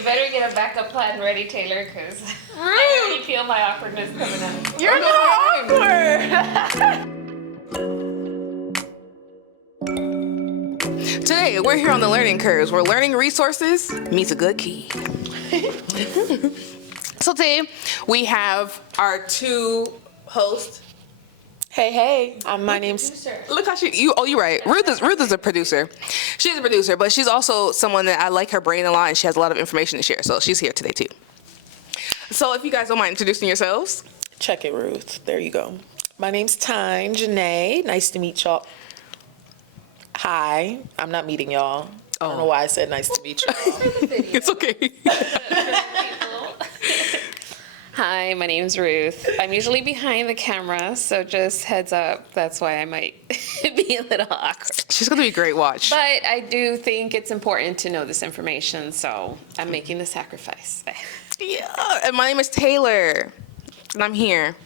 You better get a backup plan ready, Taylor, because I already feel my awkwardness coming out. You're not awkward. Today, we're here on the learning curves where learning resources meets a good key. So today, we have our two hosts. Hey, my name's... Producer. Look how you're right. Ruth is a producer. She's a producer, but she's also someone that I like her brain a lot, and she has a lot of information to share, so she's here today too. So if you guys don't mind introducing yourselves. Check it, Ruth. There you go. My name's Tyne, Janae. Nice to meet y'all. Hi. I'm not meeting y'all. I don't know why I said nice to meet y'all. It's okay. Hi, my name's Ruth. I'm usually behind the camera, so just heads up, that's why I might be a little awkward. She's going to be a great watch. But I do think it's important to know this information, so I'm making the sacrifice. Yeah, and my name is Taylor, and I'm here,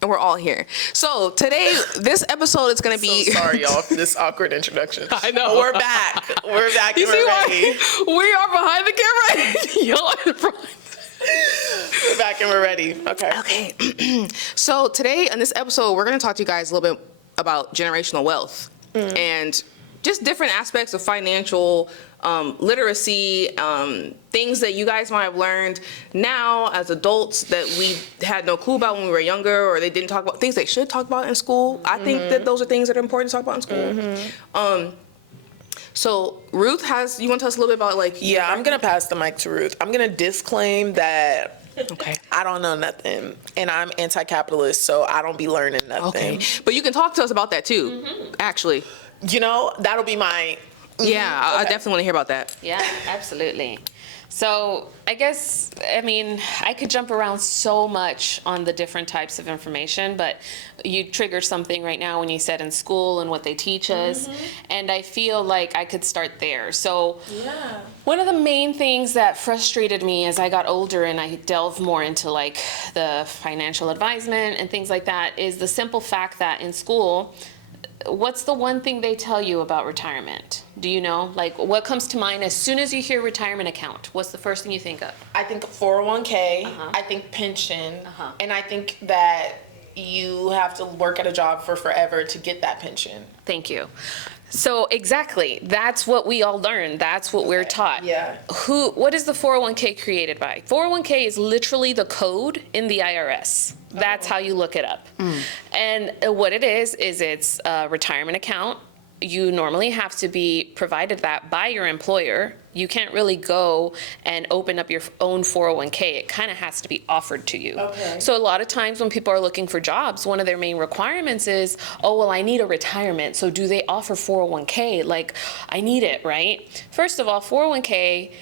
and we're all here. So today, this episode is going to be... So sorry, y'all, for this awkward introduction. I know. But we're back. We're back You and see we're why ready. we are behind the camera and y'all are in front. We're back and we're ready. Okay. Okay. So today, in this episode, we're going to talk to you guys a little bit about generational wealth and just different aspects of financial literacy, things that you guys might have learned now as adults that we had no clue about when we were younger, or they didn't talk about, things they should talk about in school. I think that those are things that are important to talk about in school. So Ruth you want to tell us a little bit about Yeah, I'm going to pass the mic to Ruth. I'm going to disclaim that I don't know nothing, and I'm anti-capitalist, so I don't be learning nothing. Okay. But you can talk to us about that too, actually. You know, that'll be my... Yeah, I Okay. definitely want to hear about that. Yeah, absolutely. So I guess, I could jump around so much on the different types of information, but you triggered something right now when you said in school and what they teach us, and I feel like I could start there. So one of the main things that frustrated me as I got older and I delved more into like the financial advisement and things like that is the simple fact that in school, what's the one thing they tell you about retirement? Do you know? Like, what comes to mind as soon as you hear retirement account? What's the first thing you think of? I think 401k, I think pension, and I think that you have to work at a job for forever to get that pension. Thank you. So exactly, that's what we all learn. That's what we're taught. Yeah. What is the 401k created by? 401k is literally the code in the IRS. That's how you look it up. And what it is it's a retirement account. You normally have to be provided that by your employer. You can't really go and open up your own 401k. It kind of has to be offered to you. Okay. So a lot of times when people are looking for jobs, one of their main requirements is, oh, well, I need a retirement. So do they offer 401k? Like, I need it, right? First of all, 401k,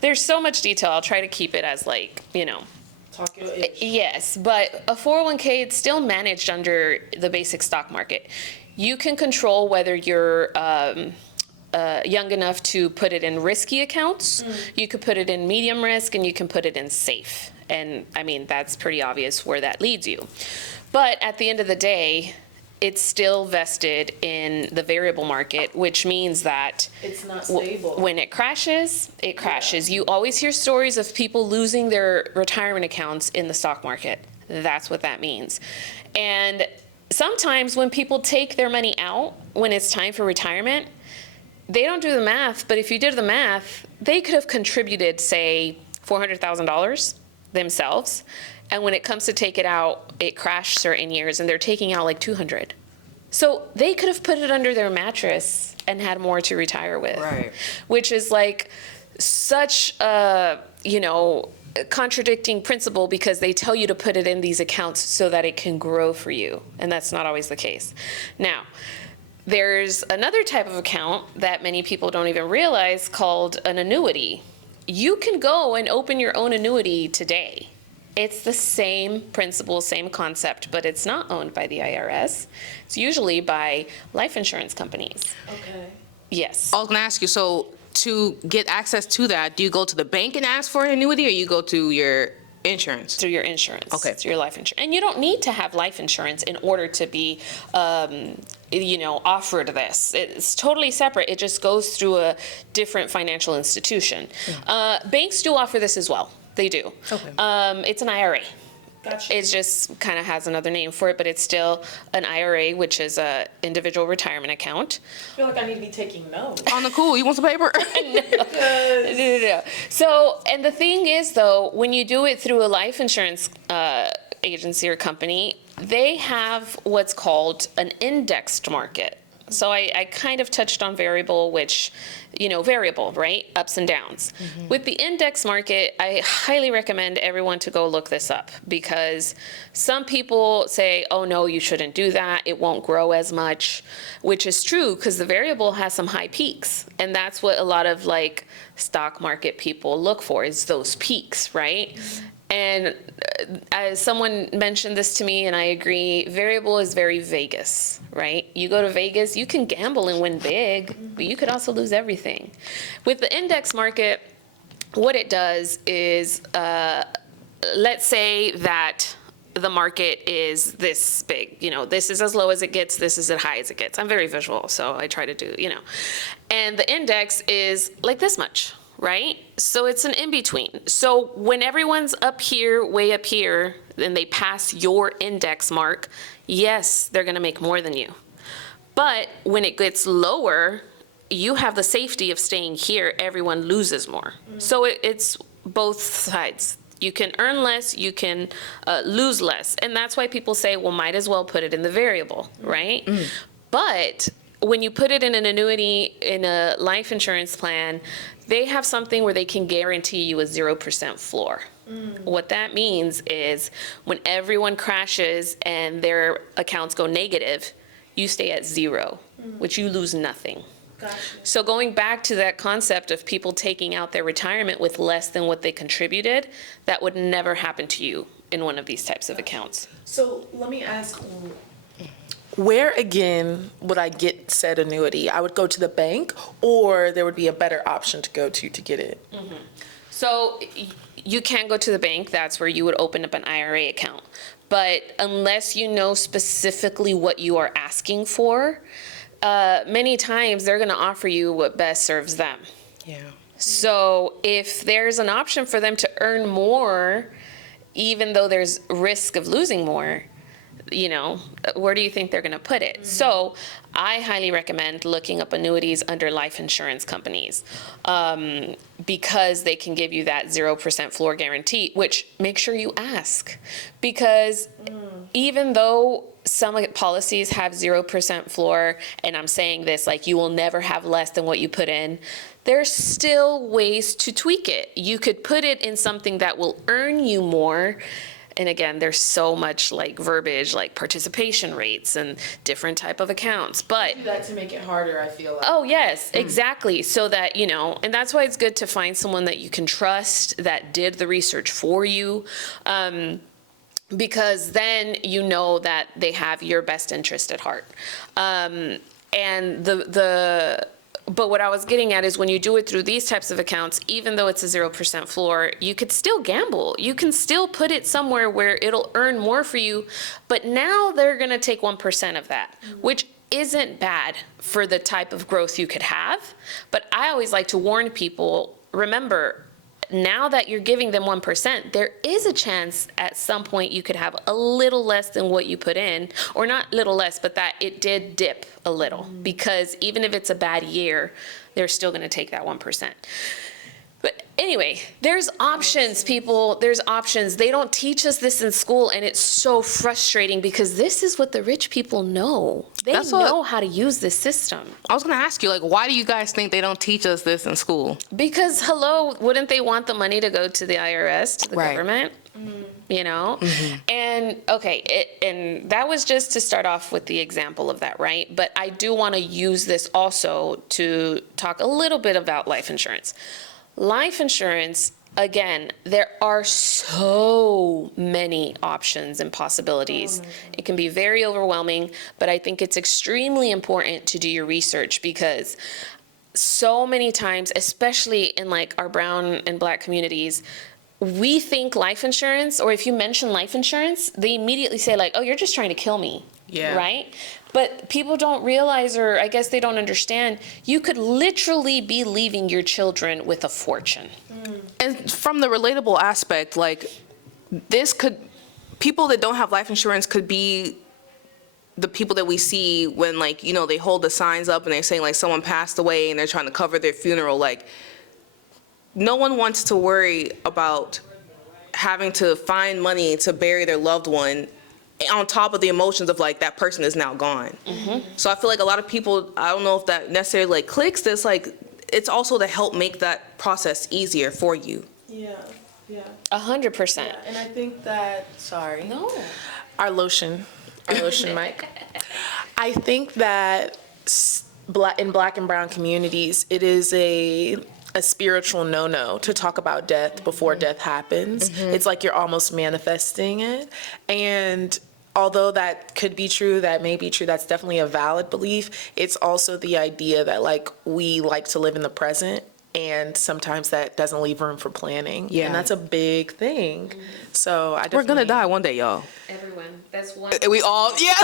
there's so much detail. I'll try to keep it as Talk your ish. yes, but a 401k, it's still managed under the basic stock market. You can control whether you're young enough to put it in risky accounts. You could put it in medium risk, and you can put it in safe. And that's pretty obvious where that leads you. But at the end of the day, it's still vested in the variable market, which means that It's not stable. when it crashes, it crashes. You always hear stories of people losing their retirement accounts in the stock market. That's what that means. And sometimes when people take their money out when it's time for retirement, they don't do the math, but if you did the math, they could have contributed, say, $400,000 themselves. And when it comes to take it out, it crashed certain years and they're taking out like 200. So they could have put it under their mattress and had more to retire with. Right. Which is like such a, contradicting principle because they tell you to put it in these accounts so that it can grow for you. And that's not always the case. Now, there's another type of account that many people don't even realize called an annuity. You can go and open your own annuity today. It's the same principle, same concept, but it's not owned by the IRS. It's usually by life insurance companies. Okay. Yes. I was going to ask you, so to get access to that, do you go to the bank and ask for an annuity, or you go to your Insurance. Through your insurance. Okay. Through your life insurance. And you don't need to have life insurance in order to be, offered this. It's totally separate. It just goes through a different financial institution. Banks do offer this as well. They do. Okay. It's an IRA. Gotcha. It just kind of has another name for it, but it's still an IRA, which is a individual retirement account. I feel like I need to be taking notes. On the cool, you want some paper? No. So, and the thing is, though, when you do it through a life insurance agency or company, they have what's called an indexed market. So I kind of touched on variable, which, variable, right? Ups and downs. With the index market, I highly recommend everyone to go look this up, because some people say, oh no, you shouldn't do that. It won't grow as much, which is true, because the variable has some high peaks. And that's what a lot of stock market people look for, is those peaks, right? And as someone mentioned this to me, and I agree, variable is very Vegas, right? You go to Vegas, you can gamble and win big, but you could also lose everything. With the index market, what it does is, let's say that the market is this big, this is as low as it gets, this is as high as it gets. I'm very visual, so I try to do, and the index is like this much. Right? So it's an in-between. So when everyone's up here, way up here, then they pass your index mark, yes, they're going to make more than you. But when it gets lower, you have the safety of staying here. Everyone loses more. So it's both sides. You can earn less, you can lose less. And that's why people say, well, might as well put it in the variable, right? But when you put it in an annuity, in a life insurance plan, they have something where they can guarantee you a 0% floor. What that means is when everyone crashes and their accounts go negative, you stay at 0, which you lose nothing. Gotcha. So going back to that concept of people taking out their retirement with less than what they contributed, that would never happen to you in one of these types of accounts. So let me ask, where again would I get said annuity? I would go to the bank, or there would be a better option to go to get it? So you can go to the bank. That's where you would open up an IRA account. But unless you know specifically what you are asking for, many times they're going to offer you what best serves them. Yeah. So if there's an option for them to earn more, even though there's risk of losing more, where do you think they're going to put it? So I highly recommend looking up annuities under life insurance companies, because they can give you that 0% floor guarantee, which make sure you ask, because even though some policies have 0% floor, and I'm saying this, you will never have less than what you put in, there's still ways to tweak it. You could put it in something that will earn you more. And again, there's so much verbiage, participation rates and different type of accounts, but. Do that to make it harder, I feel like. Oh, yes, exactly. So that, and that's why it's good to find someone that you can trust, that did the research for you. Because then you know that they have your best interest at heart. But what I was getting at is when you do it through these types of accounts, even though it's a 0% floor, you could still gamble. You can still put it somewhere where it'll earn more for you. But now they're going to take 1% of that, which isn't bad for the type of growth you could have. But I always like to warn people, remember, now that you're giving them 1%, there is a chance at some point you could have a little less than what you put in, or not little less, but that it did dip a little, because even if it's a bad year, they're still going to take that 1%. But anyway, there's options, people. There's options. They don't teach us this in school, and it's so frustrating because this is what the rich people know. They know how to use this system. I was going to ask you, why do you guys think they don't teach us this in school? Because, hello, wouldn't they want the money to go to the IRS, to the government? And okay, and that was just to start off with the example of that, right? But I do want to use this also to talk a little bit about life insurance. Life insurance, again, there are so many options and possibilities. It can be very overwhelming, but I think it's extremely important to do your research, because so many times, especially in our brown and black communities, we think life insurance, or if you mention life insurance, they immediately say like, oh, you're just trying to kill me. Yeah. Right? But people don't realize, or I guess they don't understand, you could literally be leaving your children with a fortune. And from the relatable aspect, like, this could, people that don't have life insurance could be the people that we see when, like, you know, they hold the signs up and they're saying, like, someone passed away and they're trying to cover their funeral. Like, no one wants to worry about having to find money to bury their loved one on top of the emotions of, like, that person is now gone. So I feel like a lot of people, I don't know if that necessarily, like, clicks this, like, it's also to help make that process easier for you. Yeah. 100%. And I think that, sorry. No. Our lotion mic. I think that in black and brown communities, it is a spiritual no-no to talk about death before death happens. It's like you're almost manifesting it. And although that could be true, that may be true, that's definitely a valid belief. It's also the idea that, like, we like to live in the present, and sometimes that doesn't leave room for planning. Yeah. And that's a big thing. So I definitely... We're gonna die one day, y'all. Everyone. That's one. We all, yeah.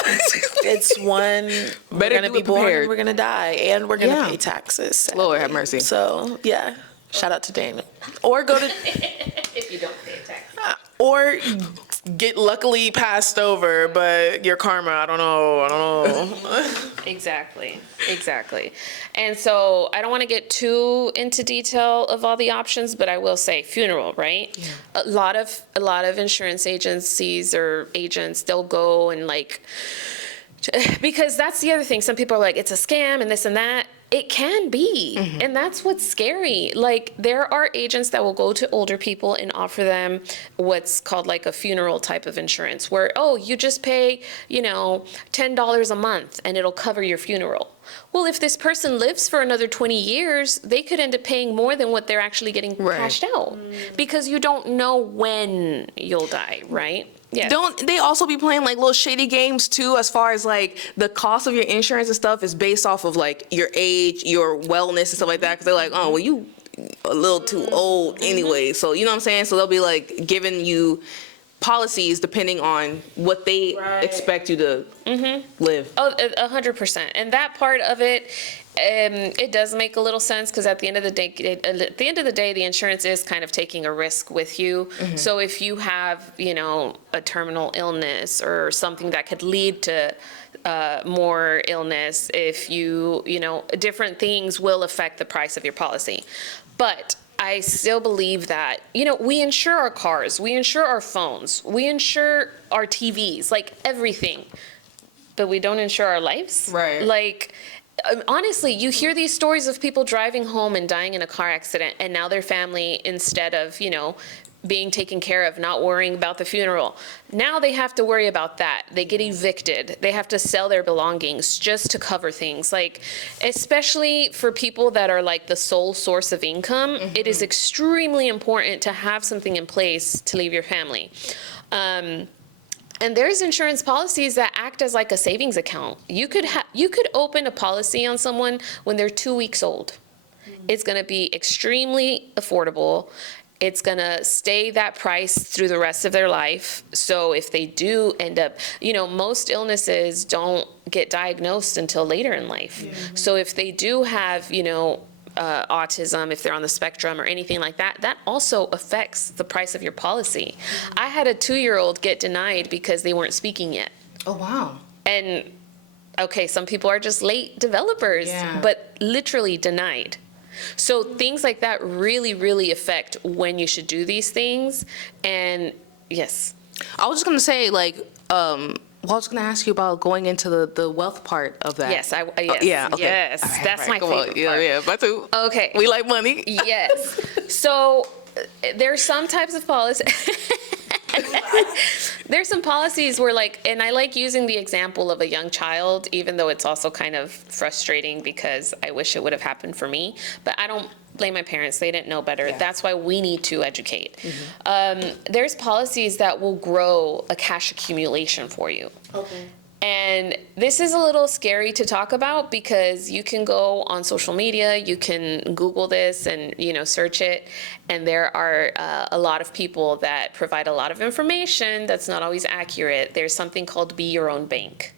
It's one, we're Better gonna do be it born, prepared. and we're gonna die, and we're gonna Yeah. pay taxes. Lord have sadly. mercy. So, yeah, shout out to Dana. Or go to, If you don't pay tax. or get luckily passed over, but your karma, I don't know. Exactly. And so I don't want to get too into detail of all the options, but I will say funeral, right? Yeah. A lot of insurance agencies or agents, they'll go and, like, because that's the other thing. Some people are like, it's a scam and this and that. It can be. And that's what's scary. Like, there are agents that will go to older people and offer them what's called like a funeral type of insurance, where, oh, you just pay, $10 a month and it'll cover your funeral. Well, if this person lives for another 20 years, they could end up paying more than what they're actually getting cashed out, because you don't know when you'll die, right? Yeah. Don't they also be playing, like, little shady games too, as far as, like, the cost of your insurance and stuff is based off of, like, your age, your wellness and stuff like that? Because they're like, oh, well, you a little too old anyway. So, you know what I'm saying? So they'll be, like, giving you policies depending on what they expect you to live. Oh, 100%. And that part of it, it does make a little sense, because at the end of the day, the insurance is kind of taking a risk with you. So if you have, a terminal illness or something that could lead to more illness, if different things will affect the price of your policy. But I still believe that, we insure our cars, we insure our phones, we insure our TVs, like everything, but we don't insure our lives. Right. Like, honestly, you hear these stories of people driving home and dying in a car accident, and now their family, instead of, being taken care of, not worrying about the funeral, now they have to worry about that. They get evicted. They have to sell their belongings just to cover things. Like, especially for people that are like the sole source of income, it is extremely important to have something in place to leave your family. And there's insurance policies that act as like a savings account. You could open a policy on someone when they're 2 weeks old. It's going to be extremely affordable. It's going to stay that price through the rest of their life. So if they do end up, most illnesses don't get diagnosed until later in life. So if they do have, autism, if they're on the spectrum or anything like that, that also affects the price of your policy. I had a 2-year-old get denied because they weren't speaking yet. Oh, wow. And okay, some people are just late developers, but literally denied. So things like that really, really affect when you should do these things. And yes. I was just going to say, like, I was going to ask you about going into the wealth part of that. Yes, yes, yeah, okay. yes. Right, That's my come favorite on. part. Yeah, but too. Okay. We like money. Yes. So there's some types of policies. There's some policies where, like, and I like using the example of a young child, even though it's also kind of frustrating because I wish it would have happened for me. But I don't blame my parents. They didn't know better. Yeah. That's why we need to educate. There's policies that will grow a cash accumulation for you. Okay. And this is a little scary to talk about because you can go on social media, you can Google this and, search it. And there are a lot of people that provide a lot of information that's not always accurate. There's something called Be Your Own Bank.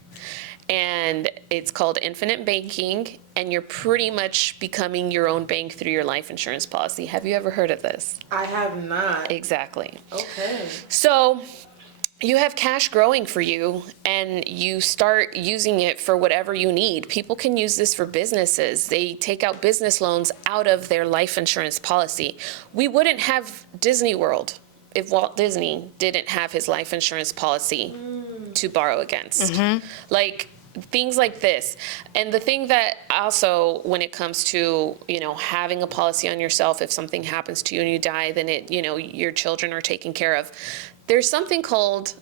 And it's called infinite banking, and you're pretty much becoming your own bank through your life insurance policy. Have you ever heard of this? I have not. Exactly. Okay. So you have cash growing for you, and you start using it for whatever you need. People can use this for businesses. They take out business loans out of their life insurance policy. We wouldn't have Disney World if Walt Disney didn't have his life insurance policy to borrow against. Like, things like this. And the thing that also, when it comes to, having a policy on yourself, if something happens to you and you die, then your children are taken care of. There's something called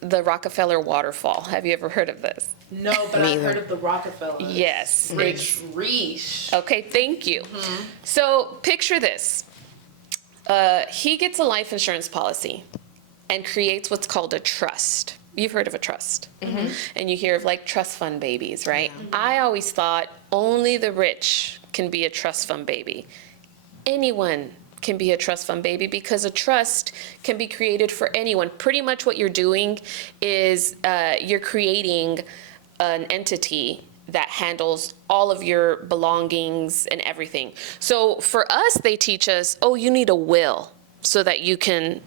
the Rockefeller waterfall. Have you ever heard of this? No, but I've heard of the Rockefellers. Yes. Rich Reach. Okay, thank you. So picture this. He gets a life insurance policy and creates what's called a trust. You've heard of a trust. And you hear of trust fund babies, right? I always thought only the rich can be a trust fund baby. Anyone can be a trust fund baby because a trust can be created for anyone. Pretty much what you're doing is you're creating an entity that handles all of your belongings and everything. So for us, they teach us, you need a will so that you can,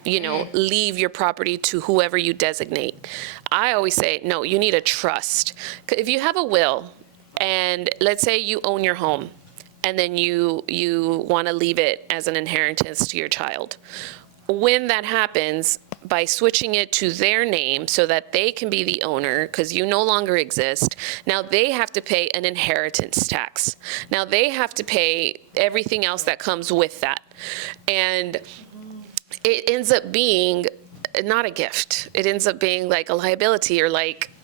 leave your property to whoever you designate. I always say, no, you need a trust. If you have a will, and let's say you own your home, and then you want to leave it as an inheritance to your child. When that happens, by switching it to their name so that they can be the owner, because you no longer exist, now they have to pay an inheritance tax. Now they have to pay everything else that comes with that. And it ends up being not a gift. It ends up being like a liability or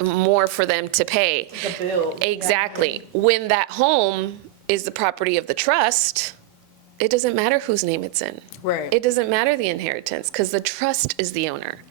more for them to pay. Like a bill. Exactly. When that home is the property of the trust, it doesn't matter whose name it's in. Right. It doesn't matter the inheritance because the trust is the owner.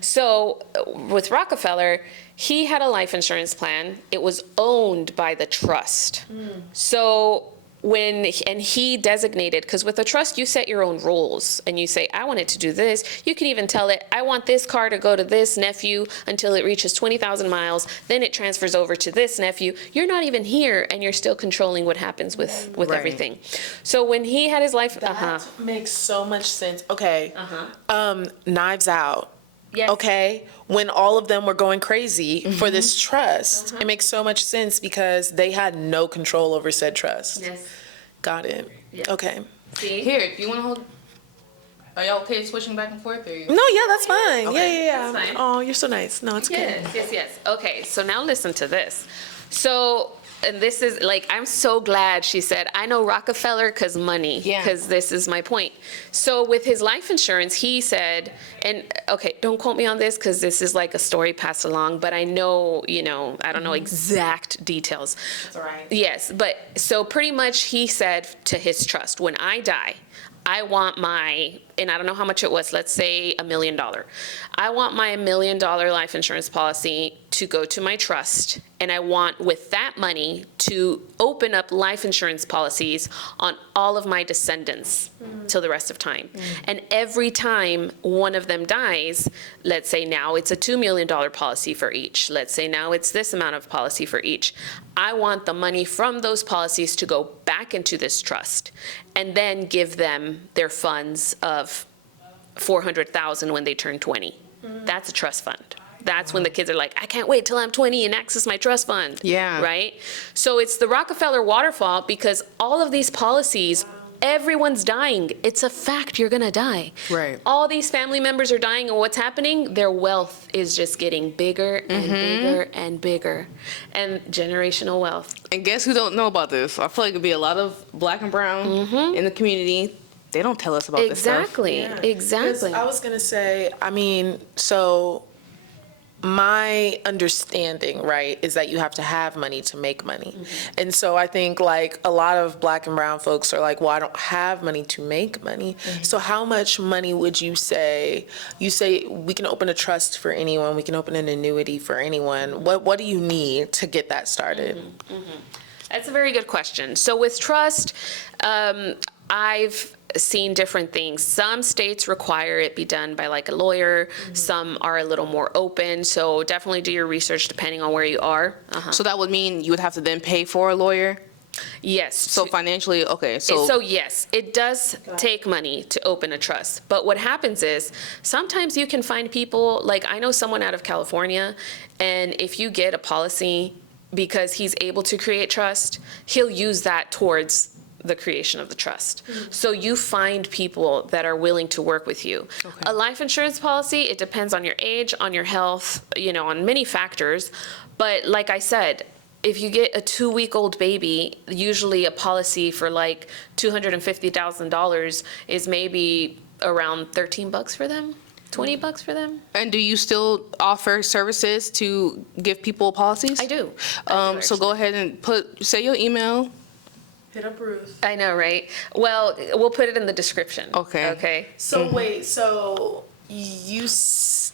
So with Rockefeller, he had a life insurance plan. It was owned by the trust. So and he designated, because with a trust, you set your own rules and you say, I want it to do this. You can even tell it, I want this car to go to this nephew until it reaches 20,000 miles. Then it transfers over to this nephew. You're not even here and you're still controlling what happens with Right. everything. So when he had his life, That makes so much sense. Okay. Knives Out. Yes. Okay. When all of them were going crazy for this trust, it makes so much sense because they had no control over said trust. Yes. Got it. Yeah. Okay. See? Here, if you want to hold. Are y'all okay switching back and forth? Or you? No, yeah, that's fine. Okay. Yeah. That's fine. Oh, you're so nice. No, it's okay. Yes. Okay, so now listen to this. So, and this is I'm so glad she said, I know Rockefeller because money, Yeah. because this is my point. So with his life insurance, he said, and okay, don't quote me on this because this is like a story passed along, but I know, I don't know exact details. That's all right. Yes, but so pretty much he said to his trust, when I die, I want and I don't know how much it was, let's say $1 million. I want my $1 million life insurance policy to go to my trust, and I want with that money to open up life insurance policies on all of my descendants till the rest of time. And every time one of them dies, let's say now it's a $2 million policy for each. Let's say now it's this amount of policy for each. I want the money from those policies to go back into this trust and then give them their funds of $400,000 when they turn 20. That's a trust fund. That's when the kids are like, I can't wait till I'm 20 and access my trust fund. Yeah. Right? So it's the Rockefeller waterfall because all of these policies, everyone's dying. It's a fact you're going to die. Right. All these family members are dying, and what's happening? Their wealth is just getting bigger and bigger and bigger. And generational wealth. And guess who don't know about this? I feel like it'd be a lot of black and brown in the community. They don't tell us about this stuff. Exactly. Yeah. Exactly. 'Cause I was gonna say, so my understanding, right, is that you have to have money to make money. And so I think like a lot of Black and brown folks are like, well, I don't have money to make money. So how much money would you say we can open a trust for anyone, we can open an annuity for anyone. What do you need to get that started? That's a very good question. So with trust, I've seen different things. Some states require it be done by like a lawyer. Some are a little more open. So definitely do your research depending on where you are. So that would mean you would have to then pay for a lawyer? Yes. So financially, okay, So yes, it does take money to open a trust. But what happens is sometimes you can find people, like I know someone out of California, and if you get a policy because he's able to create trust, he'll use that towards the creation of the trust. So you find people that are willing to work with you. A life insurance policy, it depends on your age, on your health, on many factors. But like I said, if you get a 2-week-old baby, usually a policy for like $250,000 is maybe around $13 for them, $20 for them. And do you still offer services to give people policies? I do. So go ahead and say your email. Hit up Ruth. I know, right? Well, we'll put it in the description. Okay. Okay. So wait, so so you said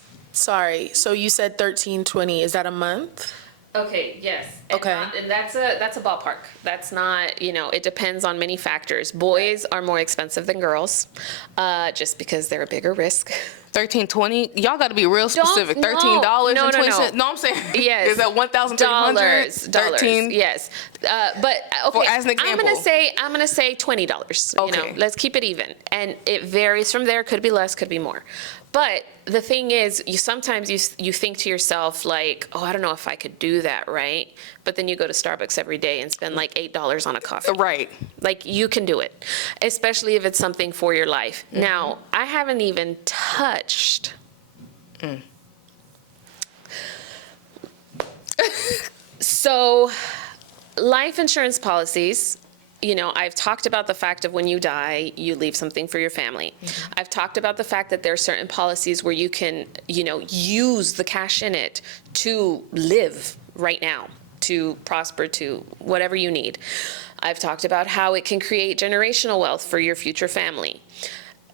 $13.20, is that a month? Okay, yes. Okay. And that's a ballpark. That's not, it depends on many factors. Boys are more expensive than girls, just because they're a bigger risk. $13.20. Y'all got to be real specific. No. $13.20. No. No, I'm saying. Yes. Is that $1,300? Dollars. 13. Yes. But okay. As an example. I'm gonna say $20. Okay. Let's keep it even, and it varies from there. Could be less. Could be more. But the thing is, sometimes you think to yourself like, oh, I don't know if I could do that, right? But then you go to Starbucks every day and spend like $8 on a coffee. Right. Like you can do it, especially if it's something for your life. Now, I haven't even touched. So, life insurance policies, I've talked about the fact of when you die, you leave something for your family. I've talked about the fact that there are certain policies where you can, use the cash in it to live right now, to prosper, to whatever you need. I've talked about how it can create generational wealth for your future family.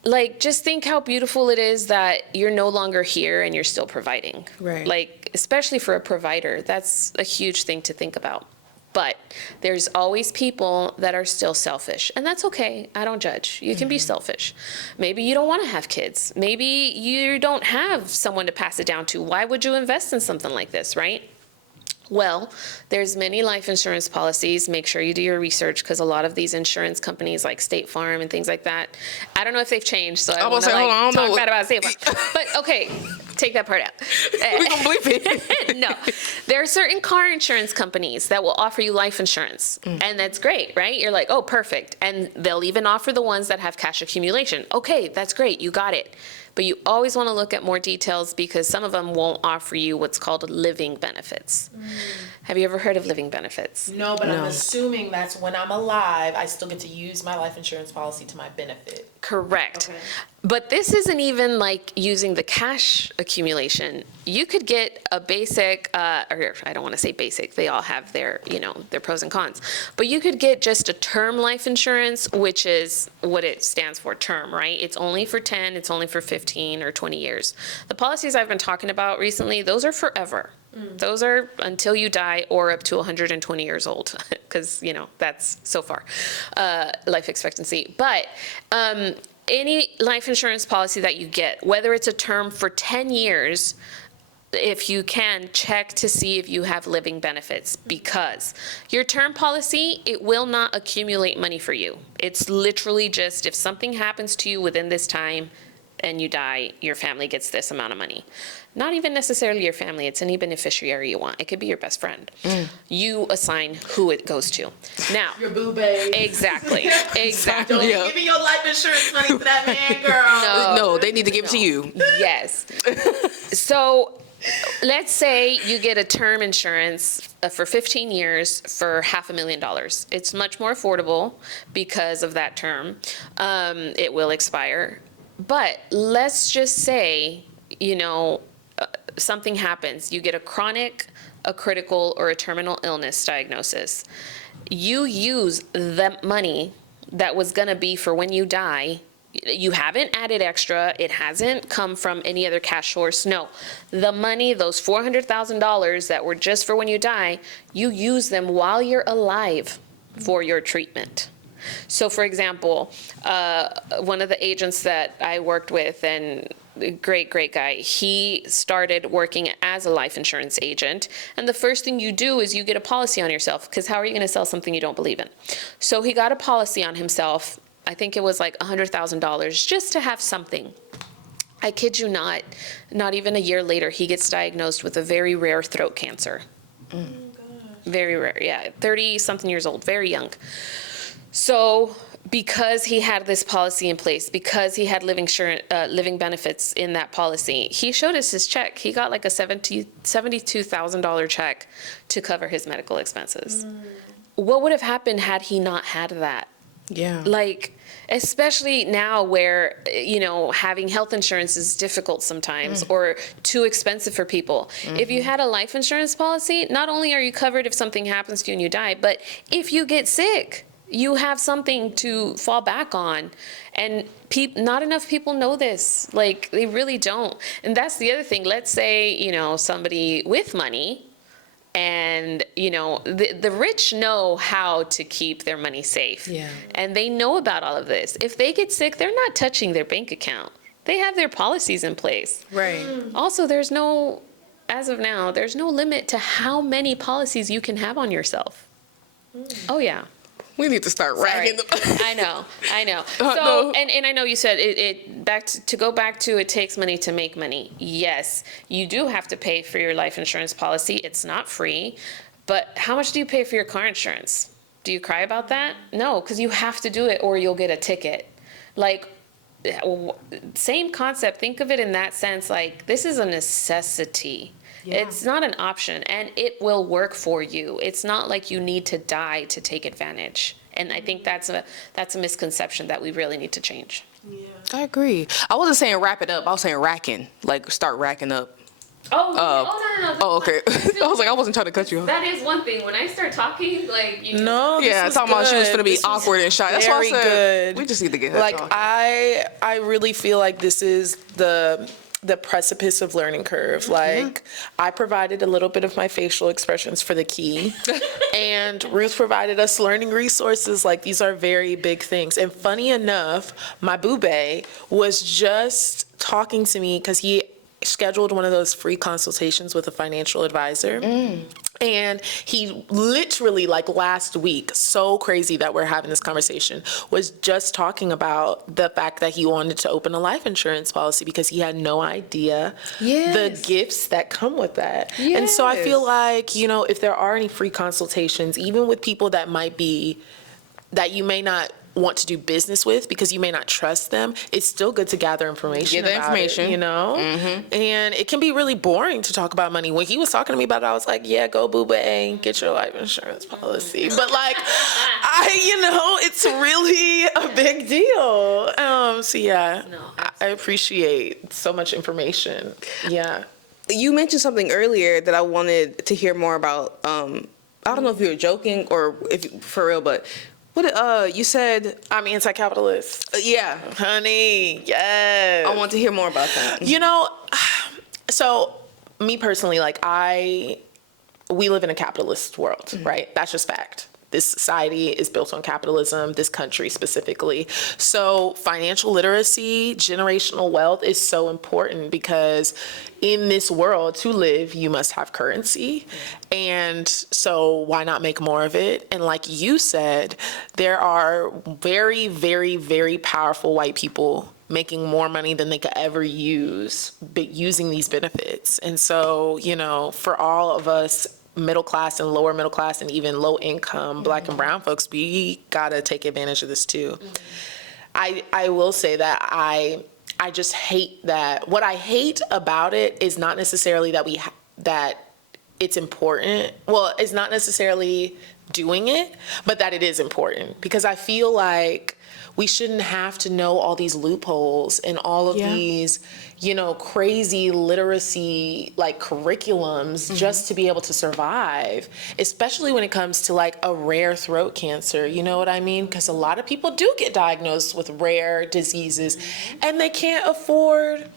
Like, just think how beautiful it is that you're no longer here and you're still providing. Right. Like, especially for a provider, that's a huge thing to think about. But there's always people that are still selfish, and that's okay. I don't judge. You can be selfish. Maybe you don't want to have kids. Maybe you don't have someone to pass it down to. Why would you invest in something like this, right? Well, there's many life insurance policies. Make sure you do your research, because a lot of these insurance companies like State Farm and things like that, I don't know if they've changed, so I don't want to talk bad about State Farm. But okay, take that part out. We gonna bleep it. No, there are certain car insurance companies that will offer you life insurance, and that's great, right? You're like, oh, perfect. And they'll even offer the ones that have cash accumulation. Okay, that's great, you got it. But you always want to look at more details, because some of them won't offer you what's called living benefits. Have you ever heard of living benefits? No, but I'm assuming that's when I'm alive, I still get to use my life insurance policy to my benefit. Correct. Okay. But this isn't even like using the cash accumulation. You could get a basic, or I don't want to say basic, they all have their, their pros and cons. But you could get just a term life insurance, which is what it stands for, term, right? It's only for 10, it's only for 15 or 20 years. The policies I've been talking about recently, those are forever. Those are until you die or up to 120 years old, because, that's so far life expectancy. But any life insurance policy that you get, whether it's a term for 10 years, if you can, check to see if you have living benefits, because your term policy, it will not accumulate money for you. It's literally just if something happens to you within this time and you die, your family gets this amount of money. Not even necessarily your family, it's any beneficiary you want. It could be your best friend. You assign who it goes to. Now, Your boo babe. Exactly. Don't be giving your life insurance money to that man, girl. No, they need to give it to you. Yes. So let's say you get a term insurance for 15 years for $500,000. It's much more affordable because of that term. It will expire. But let's just say, something happens, you get a chronic, a critical, or a terminal illness diagnosis, you use the money that was going to be for when you die. You haven't added extra. It hasn't come from any other cash source. No, the money, those $400,000 that were just for when you die, you use them while you're alive for your treatment. So for example, one of the agents that I worked with, and great guy, he started working as a life insurance agent. And the first thing you do is you get a policy on yourself, because how are you going to sell something you don't believe in? So he got a policy on himself. I think it was like $100,000 just to have something. I kid you not even a year later, he gets diagnosed with a very rare throat cancer. Very rare, yeah, 30-something years old, very young. So because he had this policy in place, because he had living benefits in that policy, he showed us his check. He got like a $72,000 check to cover his medical expenses. What would have happened had he not had that? Yeah. Like, especially now where, having health insurance is difficult sometimes or too expensive for people. If you had a life insurance policy, not only are you covered if something happens to you and you die, but if you get sick, you have something to fall back on. And not enough people know this. Like, they really don't. And that's the other thing. Let's say, somebody with money, and, the rich know how to keep their money safe. Yeah. And they know about all of this. If they get sick, they're not touching their bank account. They have their policies in place. Right. Also, as of now, there's no limit to how many policies you can have on yourself. Oh, yeah. We need to start racking them. I know. So, No. and I know you said to go back to it takes money to make money. Yes, you do have to pay for your life insurance policy. It's not free. But how much do you pay for your car insurance? Do you cry about that? No, because you have to do it or you'll get a ticket. Like, same concept. Think of it in that sense. Like, this is a necessity. Yeah. It's not an option, and it will work for you. It's not like you need to die to take advantage. And I think that's a misconception that we really need to change. Yeah. I agree. I wasn't saying wrap it up. I was saying racking. Like, start racking up. No. Oh, okay. I was like, I wasn't trying to cut you off. That is one thing. When I start talking, like, you No, this Yeah, was talking about she was good. going to be This was awkward and shy. That's why I very said good. we just need to get her Like, talking. I really feel like this is the precipice of learning curve. Like, I provided a little bit of my facial expressions for the key, and Ruth provided us learning resources. Like, these are very big things. And funny enough, my boo-bae was just talking to me because he scheduled one of those free consultations with a financial advisor. And he literally, like last week, so crazy that we're having this conversation, was just talking about the fact that he wanted to open a life insurance policy because he had no idea the gifts that come with that. And so I feel like, if there are any free consultations, even with people that you may not want to do business with because you may not trust them, it's still good to gather information Get the about information. it, And it can be really boring to talk about money. When he was talking to me about it, I was like, yeah, go boo-bae, get your life insurance policy. But like, it's really a big deal. So yeah, I appreciate so much information. Yeah. You mentioned something earlier that I wanted to hear more about. I don't know if you were joking or for real, but what you said? I'm anti-capitalist. Yeah, Honey, yes. I want to hear more about that. So me personally, like we live in a capitalist world, right? That's just fact. This society is built on capitalism, this country specifically. So financial literacy, generational wealth is so important because in this world to live, you must have currency. And so why not make more of it? And like you said, there are very, very, very powerful white people making more money than they could ever use, but using these benefits. And so, for all of us, middle class and lower middle class and even low income Black and brown folks, we gotta take advantage of this too. I will say that I just hate that. What I hate about it is not necessarily that that it's important. Well, it's not necessarily doing it, but that it is important, because I feel like we shouldn't have to know all these loopholes and all of these, you know, crazy literacy like curriculums just to be able to survive, especially when it comes to like a rare throat cancer, you know what I mean? Because a lot of people do get diagnosed with rare diseases and they can't afford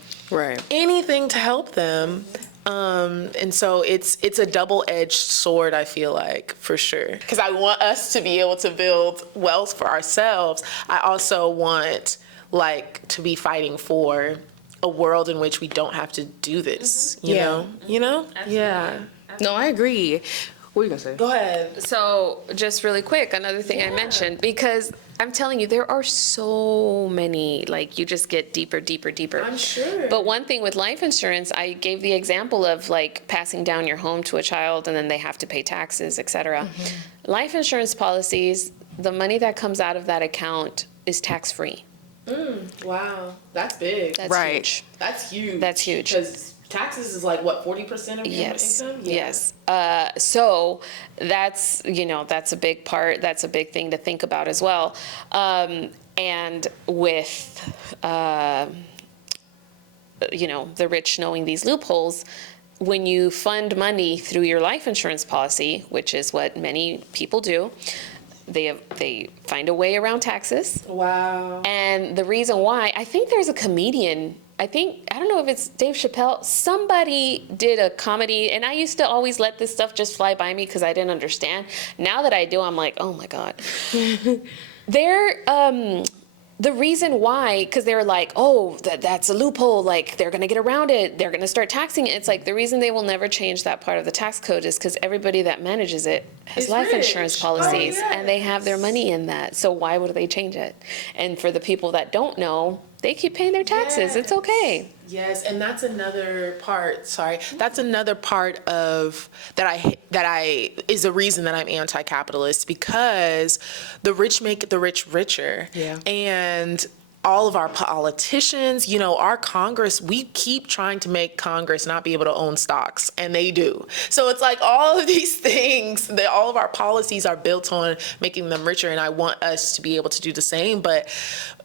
anything to help them. And so it's a double-edged sword, I feel like, for sure. Because I want us to be able to build wealth for ourselves. I also want, like, to be fighting for a world in which we don't have to do this, you know? You know? Absolutely. Yeah. No, I agree. What are you gonna say? Go ahead. So just really quick, another thing I mentioned, because I'm telling you, there are so many, like you just get deeper, deeper, deeper. I'm sure. But one thing with life insurance, I gave the example of like passing down your home to a child and then they have to pay taxes, et cetera. Life insurance policies, the money that comes out of that account is tax-free. Wow. That's big. That's Right. huge. That's huge. That's huge. Because taxes is like, what, 40% of your Yes. income? Yes. So that's, you know, that's a big part. That's a big thing to think about as well. And with, you know, the rich knowing these loopholes, when you fund money through your life insurance policy, which is what many people do, they find a way around taxes. Wow. And the reason why, I think there's a comedian, I don't know if it's Dave Chappelle, somebody did a comedy, and I used to always let this stuff just fly by me because I didn't understand. Now that I do, I'm like, oh my God. The reason why, because they're like, oh, that's a loophole, like they're gonna get around it, they're gonna start taxing it. It's like the reason they will never change that part of the tax code is because everybody that manages it has Is life rich. insurance policies, Oh, and they have their money in that. So why would they change it? And for the people that don't know, they keep paying their taxes. It's okay. Yes, and that's another part. That's another part of that is the reason that I'm anti-capitalist, because the rich make the rich richer. Yeah. And all of our politicians, you know, our Congress, we keep trying to make Congress not be able to own stocks, and they do. So it's like all of these things, all of our policies are built on making them richer, and I want us to be able to do the same. But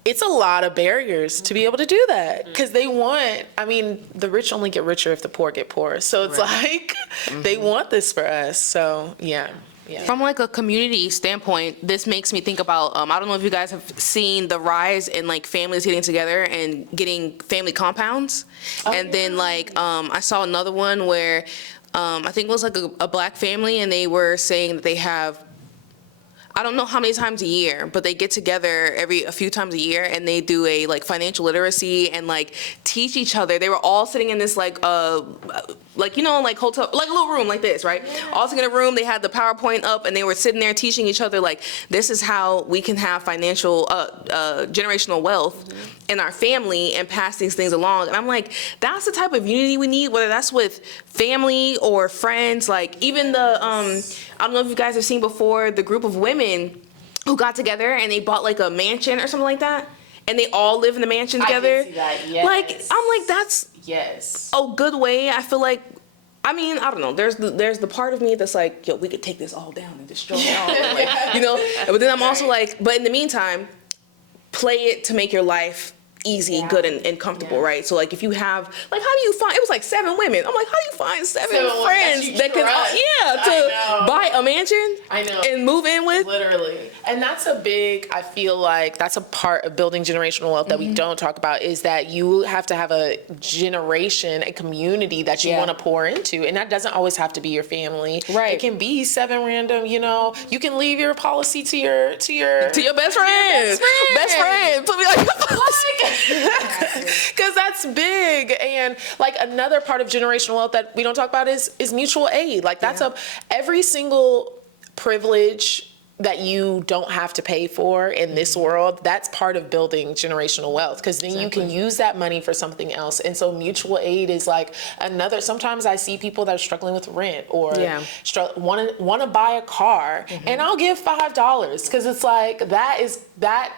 it's a lot of barriers to be able to do that, because they want, I mean, the rich only get richer if the poor get poorer. So it's like, they want this for us. So yeah. From like a community standpoint, this makes me think about, I don't know if you guys have seen the rise in like families getting together and getting family compounds. And then like, I saw another one where, I think it was like a black family, and they were saying that they have, I don't know how many times a year, but they get together a few times a year, and they do a like financial literacy and like teach each other. They were all sitting in this like you know, like hotel, like a little room like this, right? All sitting in a room. They had the PowerPoint up, and they were sitting there teaching each other like, this is how we can have financial generational wealth in our family and pass these things along. And I'm like, that's the type of unity we need, whether that's with family or friends. Like even the I don't know if you guys have seen before the group of women who got together and they bought like a mansion or something like that, and they all live in the mansion together. I can see that, yes. Like I'm like, that's a good way. I feel like, I mean, I don't know. There's the part of me that's like, yo, we could take this all down and destroy it all, like, you know. But then I'm also like, but in the meantime, play it to make your life easy, good, and comfortable, right? So like if you have, like, how do you find, it was like 7 women. I'm like, how do you find seven friends that can, buy a mansion and move in with? Literally. And that's a big, I feel like that's a part of building generational wealth that we don't talk about, is that you have to have a generation, a community that you want to pour into. And that doesn't always have to be your family. Right. It can be 7 random, you know, you can leave your policy to your best friend. Best friend. Put me on your policy. Because that's big. And like another part of generational wealth that we don't talk about is mutual aid. Like that's every single privilege that you don't have to pay for in this world, that's part of building generational wealth, because then you can use that money for something else. And so mutual aid is like another, sometimes I see people that are struggling with rent or want to buy a car, and I'll give $5, because it's like that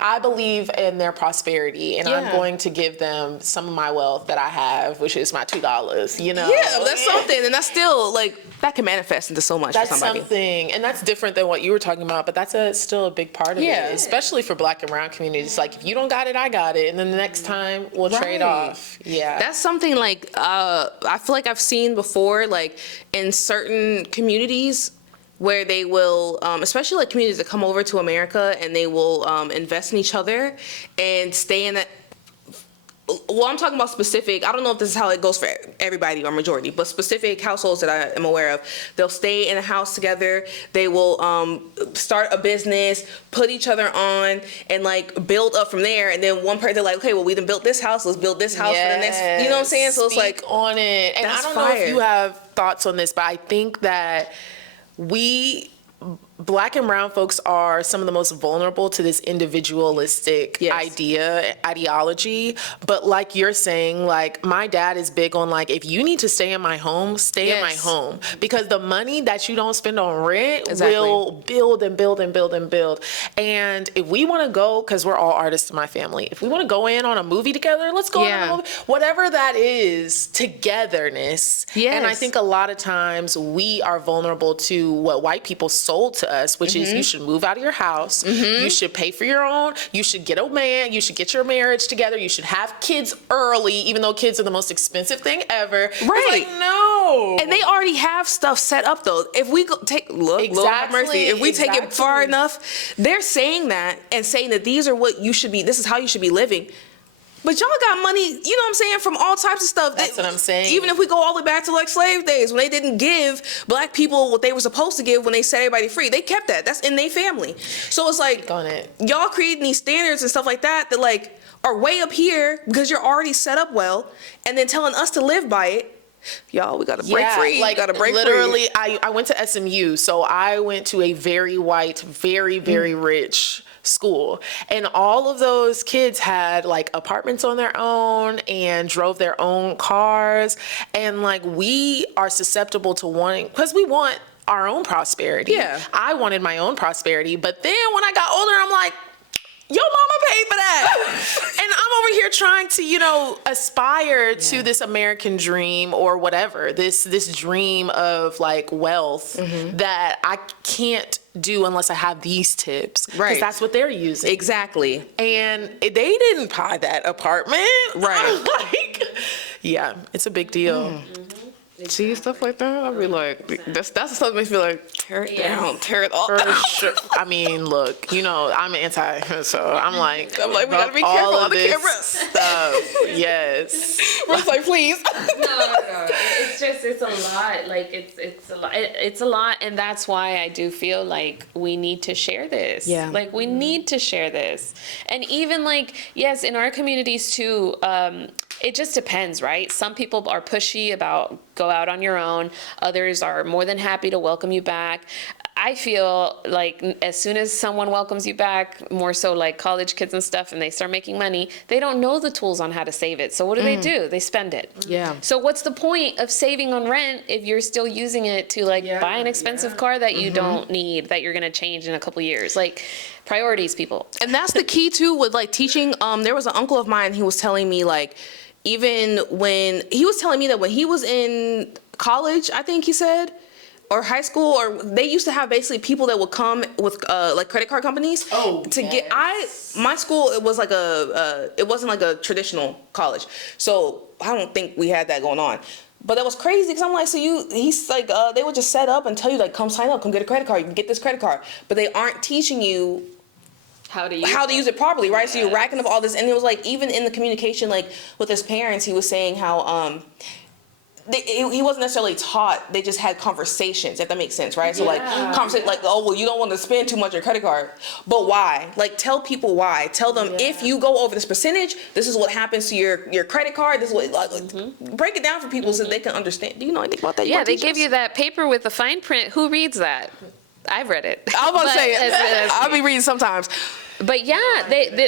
I believe in their prosperity, and I'm Yeah. going to give them some of my wealth that I have, which is my $2, you know? Yeah, but that's something, and that's still, like, that can manifest into so much That's for somebody. something, and that's different than what you were talking about, but that's still a big part of Yeah. it, especially for Black and brown communities. Like, if you don't got it, I got it, and then the next time we'll trade Right. off. Yeah. That's something, like, I feel like I've seen before, like, in certain communities where they will, especially like communities that come over to America, and they will invest in each other and stay in that. Well, I'm talking about specific, I don't know if this is how it goes for everybody or majority, but specific households that I am aware of, they'll stay in a house together, they will start a business, put each other on, and like build up from there, and then one person, they're like, okay, well, we done built this house, let's build this house for the next, you know what I'm saying? So it's Speak like, on it. And I that's don't know fire. if you have thoughts on this, but I think that Black and brown folks are some of the most vulnerable to this individualistic Yes. ideology. But like you're saying, like my dad is big on like, if you need to stay in my home, stay in my Yes. home. Because the money that you don't spend on rent Exactly. will build and build and build and build. And if we want to go, because we're all artists in my family, if we want to go in on a movie together, let's go in on Yeah. a movie. Whatever that is, togetherness. Yes. And I think a lot of times we are vulnerable to what white people sold to us, which is you should move out of your house, you should pay for your own, you should get a man, you should get your marriage together, you should have kids early, even though kids are the most expensive thing ever. It's Right. like, no. and they already have stuff set up though. If we go Lord have mercy, if we take it far Exactly. enough, they're saying that and saying that these are what you should be, this is how you should be living. But y'all got money, you know what I'm saying, from all types of stuff. That's what I'm saying. Even if we go all the way back to like slave days, when they didn't give Black people what they were supposed to give when they set everybody free, they kept that. That's in their family. So it's like, On it. y'all creating these standards and stuff like that that like are way up here because you're already set up well, and then telling us to live by it. Y'all, we gotta break free. Like Gotta break literally, free. I went to SMU, so I went to a very white, very, very rich school. And all of those kids had like apartments on their own and drove their own cars. And like we are susceptible to wanting, because we want our own prosperity. Yeah. I wanted my own prosperity. But then when I got older, I'm like, your mama paid for that. And I'm over here trying to, you know, aspire to this American dream or whatever, this dream of like wealth that I can't do unless I have these tips. Because Right. that's what they're using. Exactly. And they didn't buy that apartment. Right. Like, yeah, it's a big deal. See stuff like that, I'll be like, that's the stuff that makes me like, tear it down, tear it all For down. sure. I mean, look, you know, I'm anti, so I'm like, we gotta be all careful of on the this camera. stuff. Yes. Ruth's like, please. No. It's just, it's a lot. Like, it's a lot. It's a lot. And that's why I do feel like we need to share this. Yeah. Like, we need to share this. And even like, yes, in our communities too, it just depends, right? Some people are pushy about go out on your own. Others are more than happy to welcome you back. I feel like as soon as someone welcomes you back, more so like college kids and stuff, and they start making money, they don't know the tools on how to save it. So what do? They spend it. Yeah. So what's the point of saving on rent if you're still using it to like buy an expensive car that you don't need, that you're going to change in a couple years? Like, priorities, people. And that's the key too with like teaching. There was an uncle of mine, he was telling me like, even when he was telling me that when he was in college, I think he said, or high school, or they used to have basically people that would come with like credit card companies to get. My school, it was like it wasn't like a traditional college, so I don't think we had that going on. But that was crazy because I'm like, so he's like, they would just set up and tell you like, come sign up, come get a credit card, you can get this credit card, but they aren't teaching you How to use it properly, right? So you're racking up all this, and it was like even in the communication, like with his parents, he was saying how he wasn't necessarily taught; they just had conversations, if that makes sense, right? So like conversation, like, oh well, you don't want to spend too much on your credit card, but why? Like tell people why. Tell them if you go over this percentage, this is what happens to your credit card. This is what like break it down for people so they can understand. Do you know anything about that? Yeah, they give you that paper with the fine print. Who reads that? I've read it. I was about to But say, I'll be reading sometimes. But yeah,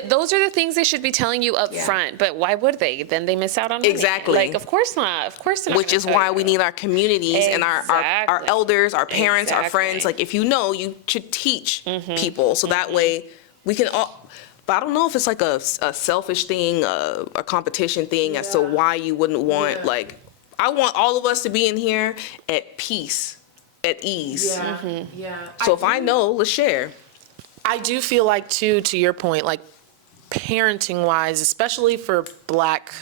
those are the things they should be telling you up front. But why would they? Then they miss out on money. Exactly. Like, of course not. Of course not. Which is why we need our communities and our Exactly. elders, our parents, our Exactly. friends. Like if you know, you should teach people so that way we can all. But I don't know if it's like a selfish thing, a competition thing as to why you wouldn't want, like, I want all of us to be in here at peace, at ease. Yeah. So if I know, let's share. I do feel like, too, to your point, like, parenting wise, especially for Black,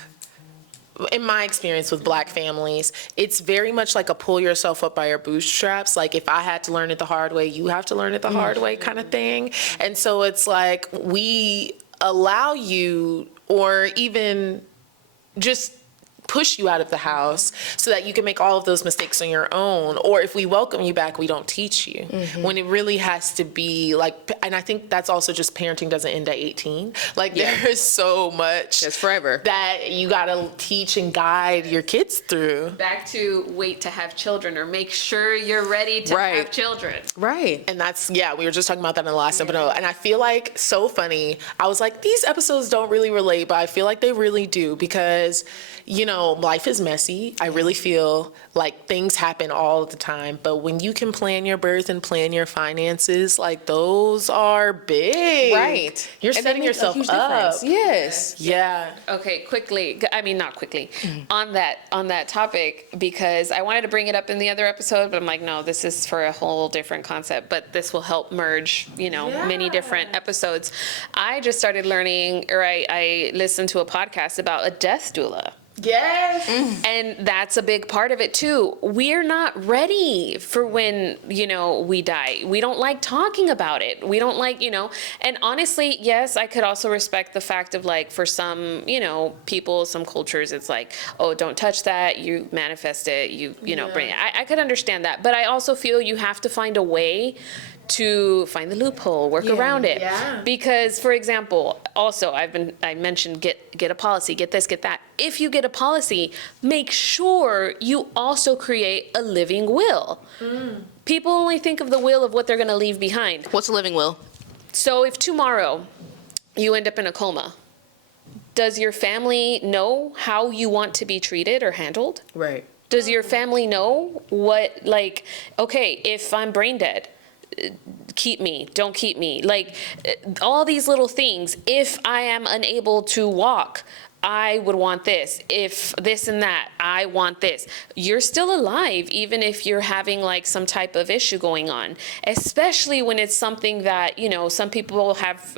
in my experience with Black families, it's very much like a pull yourself up by your bootstraps. Like, if I had to learn it the hard way, you have to learn it the hard way kind of thing. And so it's like we allow you, or even just push you out of the house so that you can make all of those mistakes on your own. Or if we welcome you back, we don't teach you. When it really has to be like, and I think that's also just parenting doesn't end at 18. Like there is so much It's forever. that you gotta teach and guide your kids through. Back to wait to have children, or make sure you're ready to Right. have children. Right. And that's, yeah, we were just talking about that in the last episode. And I feel like, so funny, I was like, these episodes don't really relate, but I feel like they really do, because, you know, life is messy. I really feel like things happen all the time. But when you can plan your birth and plan your finances, like those are big. Right. You're And they setting make a yourself huge up. difference. Yes. Yeah. Okay, quickly. I mean, not quickly. On that topic, because I wanted to bring it up in the other episode, but I'm like, no, this is for a whole different concept. But this will help merge, many different episodes. I just started learning, or I listened to a podcast about a death doula. Yes. And that's a big part of it too. We're not ready for when, we die. We don't like talking about it. We don't like, and honestly, yes, I could also respect the fact of like, for some, people, some cultures, it's like, oh, don't touch that. You manifest it. Bring it. I could understand that. But I also feel you have to find a way to find the loophole, work around it. Yeah. Because, for example, also I mentioned get a policy, get this, get that. If you get a policy, make sure you also create a living will. People only think of the will of what they're going to leave behind. What's a living will? So if tomorrow you end up in a coma, does your family know how you want to be treated or handled? Right. Does your family know what, like, okay, if I'm brain dead, keep me, don't keep me. Like, all these little things. If I am unable to walk, I would want this. If this and that, I want this. You're still alive, even if you're having like some type of issue going on, especially when it's something that, some people have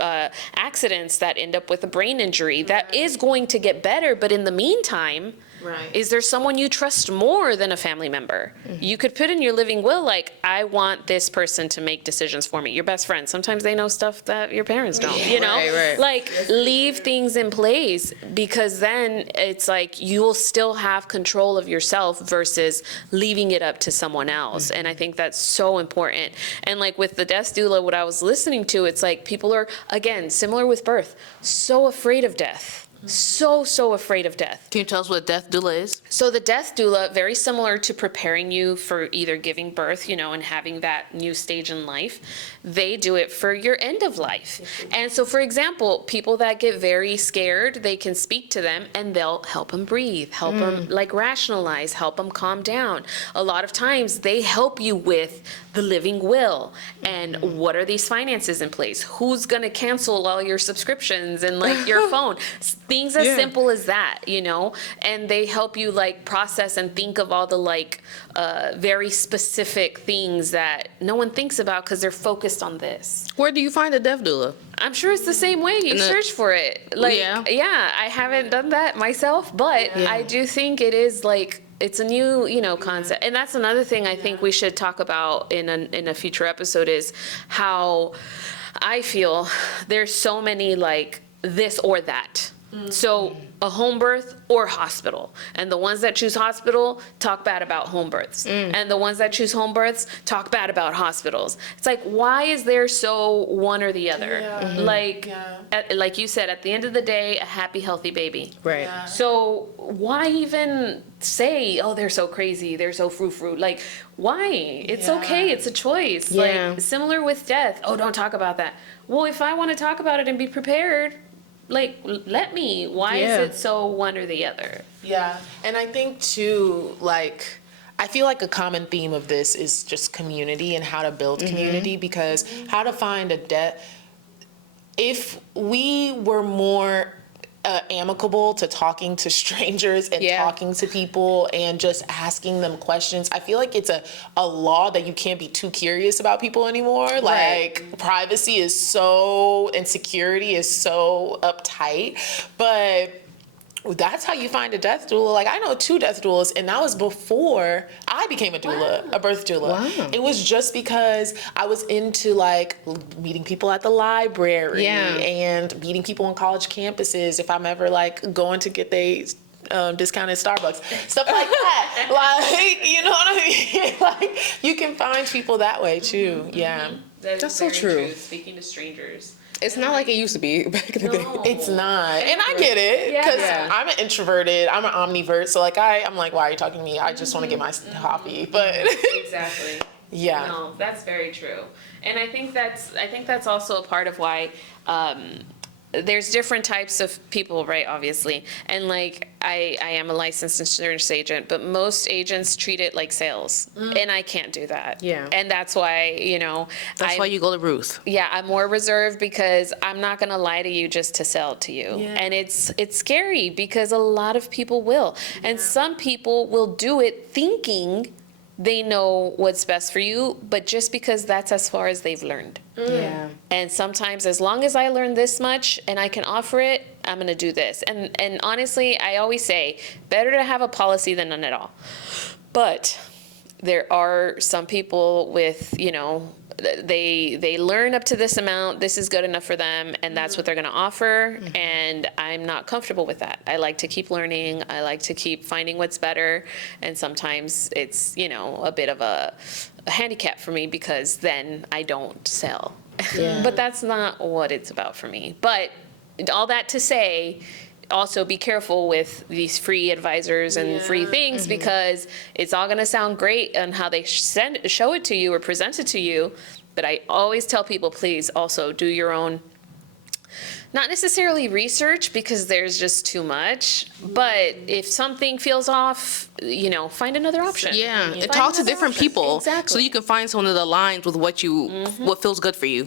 accidents that end up with a brain injury that is going to get better. But in the meantime, Right. is there someone you trust more than a family member? You could put in your living will, like, I want this person to make decisions for me. Your best friend, sometimes they know stuff that your parents don't, Right. Like, leave things in place, because then it's like you will still have control of yourself versus leaving it up to someone else. And I think that's so important. And like with the death doula, what I was listening to, it's like people are, again, similar with birth, so afraid of death. So afraid of death. Can you tell us what a death doula is? So the death doula, very similar to preparing you for either giving birth, and having that new stage in life, they do it for your end of life. And so, for example, people that get very scared, they can speak to them and they'll help them breathe, help them like rationalize, help them calm down. A lot of times they help you with the living will and what are these finances in place? Who's going to cancel all your subscriptions and like your phone? Things as simple as that, and they help you like process and think of all the like very specific things that no one thinks about because they're focused on this. Where do you find a death doula? I'm sure it's the same way. You search for it. Like, Yeah. I haven't done that myself, but I do think it is like, it's a new, concept. And that's another thing I think we should talk about in a future episode is how I feel there's so many like this or that. So a home birth or hospital. And the ones that choose hospital talk bad about home births. And the ones that choose home births talk bad about hospitals. It's like, why is there so one or the other? Like, like you said, at the end of the day, a happy, healthy baby. Right. So why even say, oh, they're so crazy, they're so frou-frou? Like, why? It's okay, it's a choice. Yeah. Like, similar with death. Oh, don't talk about that. Well, if I want to talk about it and be prepared, like, let me. Why is it so one or the other? Yeah. And I think too, like, I feel like a common theme of this is just community and how to build community, because how to find if we were more amicable to talking to strangers and talking to people and just asking them questions. I feel like it's a law that you can't be too curious about people anymore. Like privacy is so, and security is so uptight, but that's how you find a death doula. Like I know 2 death doulas, and that was before I became a doula, a birth doula. Wow. It was just because I was into like meeting people at the library and meeting people on college campuses. If I'm ever like going to get discounted Starbucks, stuff like that. Like, you know what I mean? Like you can find people that way too. Yeah. That's so true. Speaking to strangers. It's not like it used to be back in the day. It's not. And I get it, because I'm an introverted, I'm an omnivert, so like I'm like, why are you talking to me? I just want to get my coffee. But Exactly. yeah. No, that's very true. And I think that's also a part of why there's different types of people, right, obviously. And like I am a licensed insurance agent, but most agents treat it like sales. And I can't do that. Yeah. And that's why, you know, That's why you go to Ruth. yeah, I'm more reserved because I'm not going to lie to you just to sell it to you. Yeah. And it's scary because a lot of people will. And some people will do it thinking they know what's best for you, but just because that's as far as they've learned. Yeah. And sometimes as long as I learn this much and I can offer it, I'm going to do this. And honestly, I always say, better to have a policy than none at all. But there are some people with, you know, they learn up to this amount, this is good enough for them, and that's what they're going to offer. And I'm not comfortable with that. I like to keep learning. I like to keep finding what's better. And sometimes it's, you know, a bit of a handicap for me because then I don't sell. But that's not what it's about for me. But all that to say, also be careful with these free advisors and free things, because it's all going to sound great on how they show it to you or present it to you. But I always tell people, please also do your own, not necessarily research because there's just too much, but if something feels off, you know, find another option. Yeah, and Find talk to another different option. people Exactly. so you can find someone that aligns with what you what feels good for you.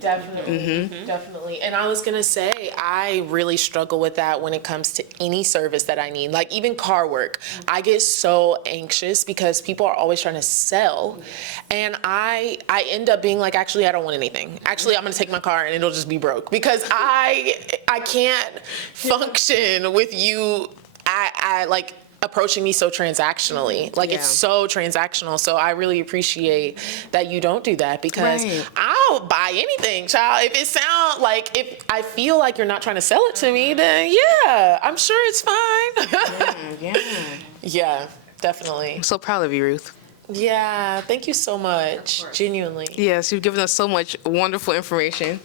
Definitely, definitely. And I was gonna say, I really struggle with that when it comes to any service that I need, like even car work. I get so anxious because people are always trying to sell, and I end up being like, actually, I don't want anything. Actually, I'm gonna take my car and it'll just be broke because I can't function with you. I like approaching me so transactionally. Like it's so transactional. So I really appreciate that you don't do that, because I'll buy anything, child. If it sound like, if I feel like you're not trying to sell it to me, then yeah, I'm sure it's fine. Yeah, definitely. I'm so proud of you, Ruth. Yeah, thank you so much. Genuinely. Yes, you've given us so much wonderful information.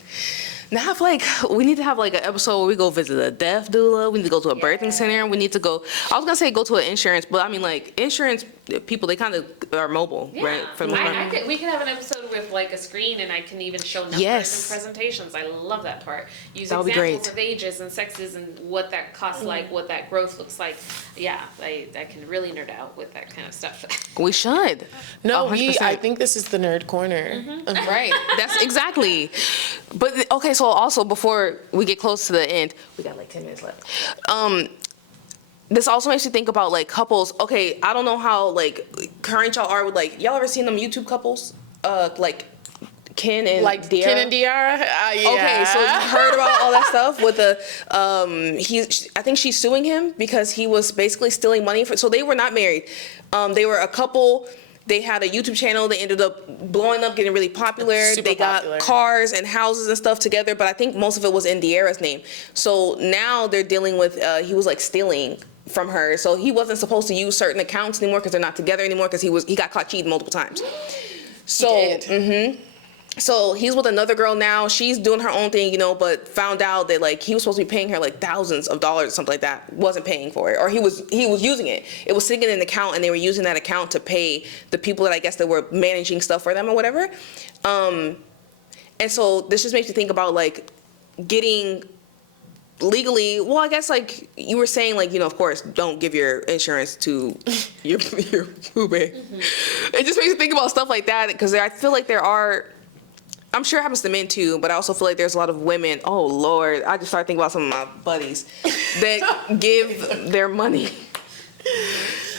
Now I feel like we need to have like an episode where we go visit a death doula. We need to go to a birthing center. We need to go, I was gonna say go to an insurance, but I mean like insurance people, they kind of are mobile, right? For the most part. We could have an episode with like a screen and I can even show numbers and presentations. I love that part. Use That would be examples great. of ages and sexes and what that costs like, what that growth looks like. Yeah, I can really nerd out with that kind of stuff. We should. No, 100%. I think this is the nerd corner. Right. That's exactly. But okay, so also before we get close to the end, we got like 10 minutes left. This also makes you think about like couples. Okay, I don't know how like current y'all are with like, y'all ever seen them YouTube couples? Like Ken and Like Deara? Ken and Deara? Yeah. Okay, so you heard about all that stuff with the, I think she's suing him because he was basically stealing money so they were not married. They were a couple. They had a YouTube channel. They ended up blowing up, getting really popular. Super they got popular. cars and houses and stuff together, but I think most of it was in Deara's name. So now they're dealing with, he was like stealing from her. So he wasn't supposed to use certain accounts anymore because they're not together anymore because he got caught cheating multiple times. So, so he's with another girl now. She's doing her own thing, you know, but found out that like he was supposed to be paying her like thousands of dollars or something like that. Wasn't paying for it, or he was using it. It was sitting in an account, and they were using that account to pay the people that I guess that were managing stuff for them or whatever. And so this just makes you think about like getting legally. Well, I guess like you were saying, like, you know, of course, don't give your insurance to your roommate. It just makes you think about stuff like that because I feel like there are I'm sure it happens to men too, but I also feel like there's a lot of women, oh Lord, I just started thinking about some of my buddies that give their money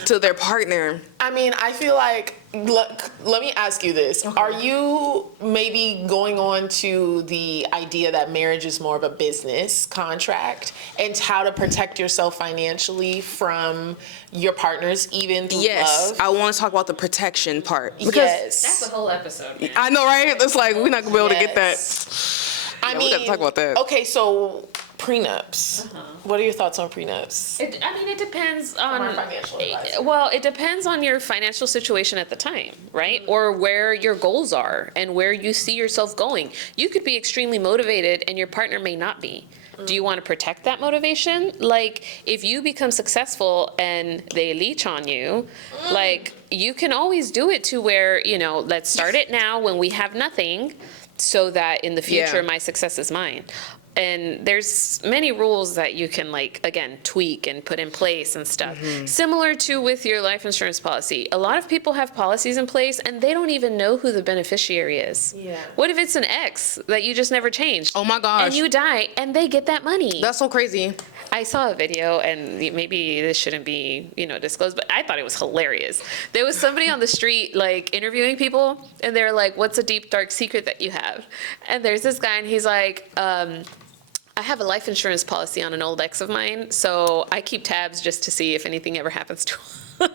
to their partner. I mean, I feel like, let me ask you this. Okay. Are you maybe going on to the idea that marriage is more of a business contract and how to protect yourself financially from your partners, even through Yes, love? I want to talk about the protection part. Because Yes. That's a whole episode. Man. I know, right? It's like, we're not going to be able to get that. Yes. I Yeah, mean, we gotta talk about that. Okay, so prenups. What are your thoughts on prenups? It depends on our financial advisor. Well, it depends on your financial situation at the time, right? Or where your goals are and where you see yourself going. You could be extremely motivated and your partner may not be. Do you want to protect that motivation? Like, if you become successful and they leech on you, like, you can always do it to where, let's start it now when we have nothing, so that in the future, Yeah. my success is mine. And there's many rules that you can, like, again, tweak and put in place and stuff. Similar to with your life insurance policy. A lot of people have policies in place and they don't even know who the beneficiary is. Yeah. What if it's an ex that you just never changed? Oh my gosh. And you die and they get that money. That's so crazy. I saw a video, and maybe this shouldn't be, disclosed, but I thought it was hilarious. There was somebody on the street, like, interviewing people, and they're like, what's a deep, dark secret that you have? And there's this guy, and he's like, I have a life insurance policy on an old ex of mine, so I keep tabs just to see if anything ever happens to him.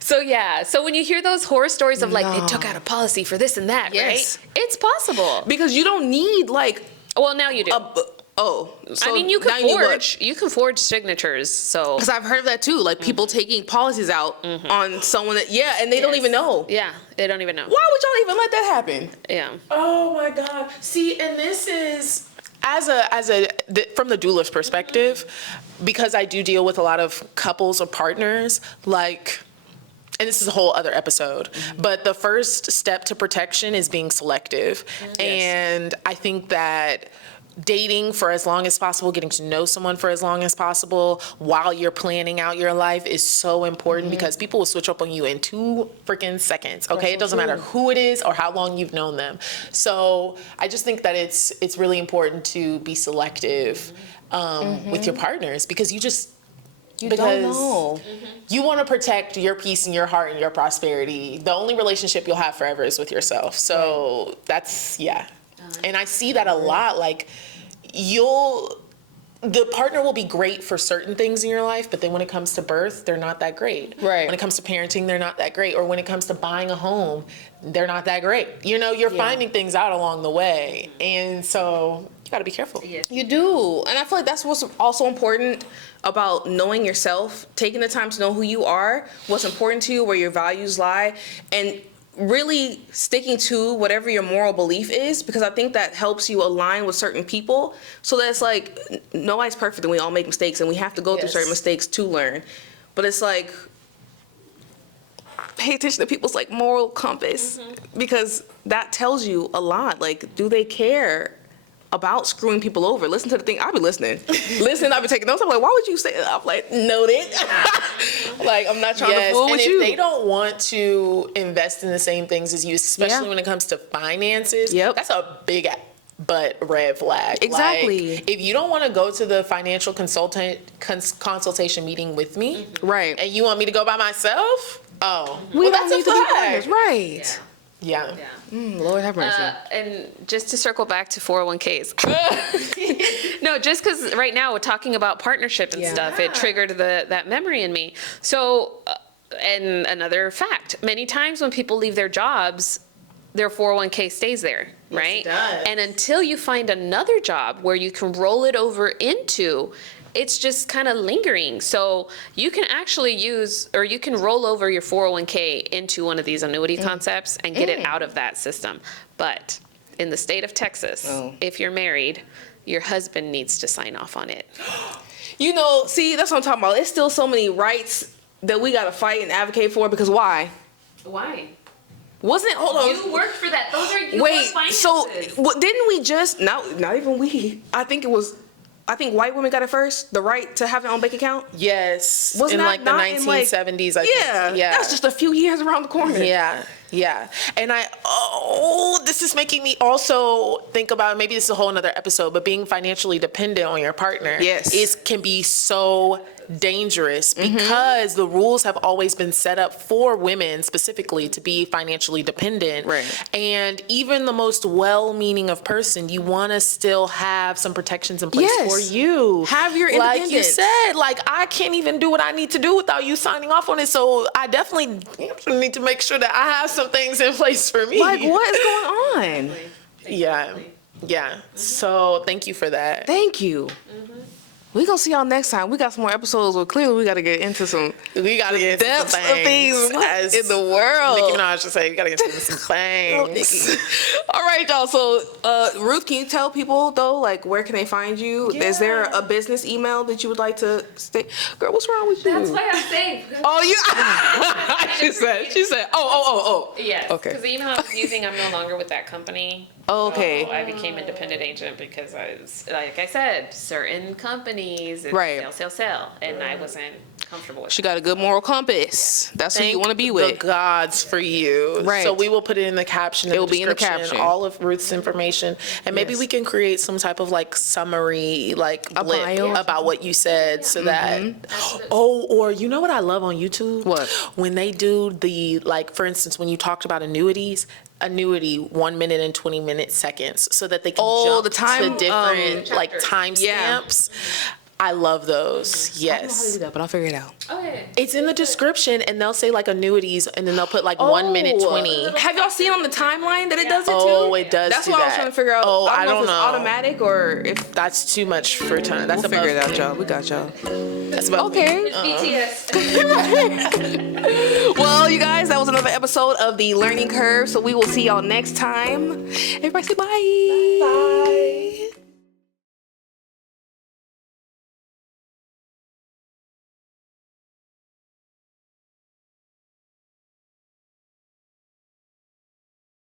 So when you hear those horror stories of, like, they took out a policy for this and that, Yes. right? It's possible. Because you don't need, like, Well, now you do. so I mean, you now can need what? forge. You can forge signatures. So Because I've heard of that too, like people taking policies out on someone that, and they don't even know. yeah, they don't even know. Why would y'all even let that happen? Yeah. Oh my God. See, and this is from the doula's perspective, because I do deal with a lot of couples or partners, like, and this is a whole other episode, but the first step to protection is being selective. And I think that dating for as long as possible, getting to know someone for as long as possible while you're planning out your life is so important, because people will switch up on you in 2 freaking seconds. Okay, it doesn't matter who it is or how long you've known them. So I just think that it's really important to be selective with your partners, because you don't know. you want to protect your peace and your heart and your prosperity. The only relationship you'll have forever is with yourself. So that's and I see that a lot. Like, the partner will be great for certain things in your life, but then when it comes to birth, they're not that great. Right. When it comes to parenting, they're not that great. Or when it comes to buying a home, they're not that great. You're finding things out along the way. And so you got to be careful. Yes. You do. And I feel like that's what's also important about knowing yourself, taking the time to know who you are, what's important to you, where your values lie, and really sticking to whatever your moral belief is, because I think that helps you align with certain people, so that it's like, nobody's perfect and we all make mistakes and we have to go through Yes. certain mistakes to learn. But it's like, pay attention to people's like moral compass, because that tells you a lot. Like, do they care about screwing people over? Listen to the thing. I'll be listening. I'll be taking notes. I'm like, why would you say that? I'm like, noted. Like, I'm not trying to fool and with if you. they don't want to invest in the same things as you, especially when it comes to finances, that's a big but red flag. Exactly. Like, if you don't want to go to the financial consultation meeting with me, Right. and you want me to go by myself, We that's don't a need to be flag. partners. Right. Yeah. Lord have mercy. And just to circle back to 401ks. No, just because right now we're talking about partnership and stuff, it triggered that memory in me. So, and another fact, many times when people leave their jobs, their 401k stays there, right? it does. And until you find another job where you can roll it over into, it's just kind of lingering. So you can actually you can roll over your 401k into one of these annuity concepts and get it out of that system. But in the state of Texas, if you're married, your husband needs to sign off on it. See, that's what I'm talking about. It's still so many rights that we got to fight and advocate for, because why? Why? Hold on. You worked for that. Those are your Wait, finances. so didn't we just, not even we, I think white women got it first, the right to have their own bank account? Yes. Wasn't in that like the not in, like- 1970s, I think. Yeah, that's just a few years around the corner. Yeah. Yeah. And this is making me also think about, maybe this is a whole nother episode, but being financially dependent on your partner can be so dangerous because the rules have always been set up for women specifically to be financially dependent. Right. And even the most well-meaning of person, you want to still have some protections in place for you. Have your independence. Like you said, like I can't even do what I need to do without you signing off on it. So I definitely need to make sure that I have some things in place for me. Like, what is going on? Yeah. Yeah. So thank you for that. Thank you. We gonna see y'all next time. We got some more episodes, but clearly we gotta get into some depths of things in the world. Nicki Minaj should say, we gotta get into some things. All right, y'all. So, Ruth, can you tell people though, like, where can they find you? Yeah. Is there a business email that you would like to stay? Girl, what's wrong with you? That's why I'm saying. Oh, you. she said. Oh. Yes. Okay. Because the email I was using, I'm no longer with that company. Oh, okay. So I became independent agent because I was, like I said, certain companies, Right. sell, and I wasn't comfortable with She got a good moral compass. That's who you want to be The with. gods for you. Right. So we will put it in the caption. It will be in the caption. All of Ruth's information, and maybe we can create some type of like summary, like A blip bio. about what you said, so that. Oh, or you know what I love on YouTube? What? When they do the, like, for instance, when you talked about annuity 1 minute and 20 minute seconds, so that they can jump the time, to different like chapters. timestamps. I love those. I don't know how to Yes. do that, but I'll figure it out. Okay. It's in the description, and they'll say like annuities, and then they'll put like 1 minute 20. Have y'all seen on the timeline that it does it too? Oh, it does. That's do what I that. was trying to figure out. Oh, I don't know if it's know. automatic or if. That's too much for time. That's We'll figure it out, y'all. We got y'all. That's above me. Okay. BTS. Well, you guys, that was another episode of The Learning Curve. So we will see y'all next time. Everybody say bye. Bye.